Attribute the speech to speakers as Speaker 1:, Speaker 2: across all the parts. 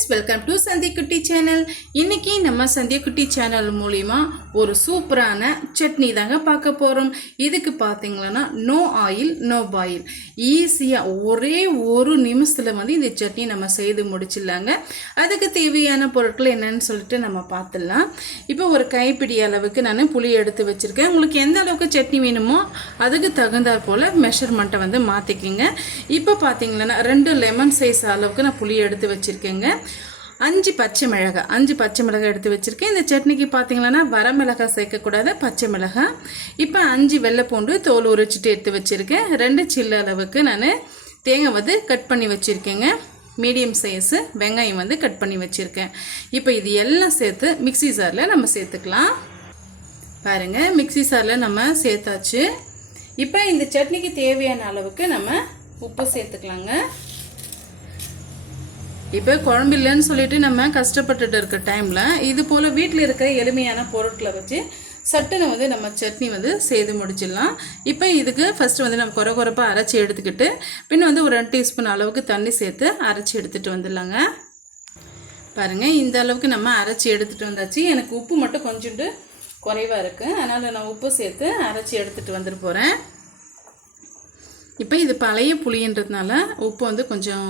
Speaker 1: Friends welcome to சந்திக்குட்டி channel இன்றைக்கி நம்ம சந்தியக்குட்டி சேனல் மூலிமா ஒரு சூப்பரான சட்னி தாங்க பார்க்க போகிறோம் இதுக்கு பார்த்தீங்களன்னா நோ ஆயில் நோ பாயில் ஈஸியாக ஒரே ஒரு நிமிஷத்தில் வந்து இந்த சட்னி நம்ம செய்து முடிச்சிடலாங்க. அதுக்கு தேவையான பொருட்கள் என்னன்னு சொல்லிட்டு நம்ம பார்த்துடலாம் இப்போ ஒரு கைப்பிடி அளவுக்கு நான் புளி எடுத்து வச்சுருக்கேன். உங்களுக்கு எந்த அளவுக்கு சட்னி வேணுமோ அதுக்கு தகுந்தாற் போல் மெஷர்மெண்ட்டை வந்து மாற்றிக்கிங்க இப்போ பார்த்தீங்கன்னா ரெண்டு லெமன் சைஸ் அளவுக்கு நான் புளி எடுத்து வச்சுருக்கேங்க. அஞ்சு பச்சை மிளகாய் அஞ்சு பச்சை மிளகாய் எடுத்து வச்சுருக்கேன். இந்த சட்னிக்கு பார்த்தீங்கன்னா வரமிளகாய் சேர்க்கக்கூடாது பச்சை மிளகாய். இப்போ அஞ்சு வெள்ளைப்பூண்டு தோல் உரிச்சிட்டு எடுத்து வச்சுருக்கேன். ரெண்டு சில்லு அளவுக்கு நான் தேங்காய் வந்து கட் பண்ணி வச்சுருக்கேங்க. மீடியம் சைஸு வெங்காயம் வந்து கட் பண்ணி வச்சுருக்கேன். இப்போ இது எல்லாம் சேர்த்து மிக்ஸி சாரில் நம்ம சேர்த்துக்கலாம். பாருங்கள் மிக்ஸி சாரில் நம்ம சேர்த்தாச்சு. இப்போ இந்த சட்னிக்கு தேவையான அளவுக்கு நம்ம உப்பு சேர்த்துக்கலாங்க. இப்போ குழம்பு இல்லைன்னு சொல்லிட்டு நம்ம கஷ்டப்பட்டுட்டு இருக்க டைமில் இது போல் வீட்டில் இருக்க எளிமையான பொருட்களை வச்சு சட்டுன்னு வந்து நம்ம சட்னி வந்து செய்து முடிச்சிடலாம். இப்போ இதுக்கு ஃபஸ்ட்டு வந்து நம்ம குறை குறைப்பாக அரைச்சி எடுத்துக்கிட்டு பின் வந்து ஒரு ரெண்டு டீஸ்பூன் அளவுக்கு தண்ணி சேர்த்து அரைச்சி எடுத்துகிட்டு வந்துடலாங்க. பாருங்கள் இந்த அளவுக்கு நம்ம அரைச்சி எடுத்துகிட்டு வந்தாச்சு. எனக்கு உப்பு மட்டும் கொஞ்சோண்டு குறைவாக இருக்குது அதனால் நான் உப்பு சேர்த்து அரைச்சி எடுத்துகிட்டு வந்துட்டு போகிறேன் இப்போ இது பழைய புளின்றதுனால உப்பு வந்து கொஞ்சம்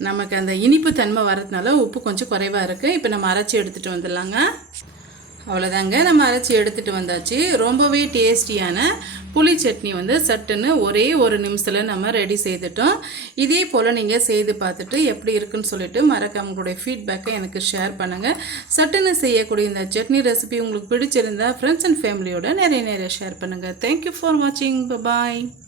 Speaker 1: நமக்கு அந்த இனிப்பு தன்மை வரதுனால உப்பு கொஞ்சம் குறைவாக இருக்குது இப்போ நம்ம அரைச்சி எடுத்துகிட்டு வந்துடலாங்க. அவ்வளோதாங்க நம்ம அரைச்சி எடுத்துகிட்டு வந்தாச்சு. ரொம்பவே டேஸ்டியான புளி சட்னி வந்து சட்டுன்னு ஒரே ஒரு நிமிஷத்தில் நம்ம ரெடி செய்துட்டோம். இதே போல் நீங்கள் செய்து பார்த்துட்டு எப்படி இருக்குன்னு சொல்லிட்டு மறக்காம உங்களுடைய ஃபீட்பேக்கை எனக்கு ஷேர் பண்ணுங்கள் சட்டுன்னு செய்யக்கூடிய இந்த சட்னி ரெசிபி உங்களுக்கு பிடிச்சிருந்தா ஃப்ரெண்ட்ஸ் அண்ட் ஃபேமிலியோட நிறைய நிறைய ஷேர் பண்ணுங்கள் தேங்க்யூ ஃபார் வாட்சிங் பாய்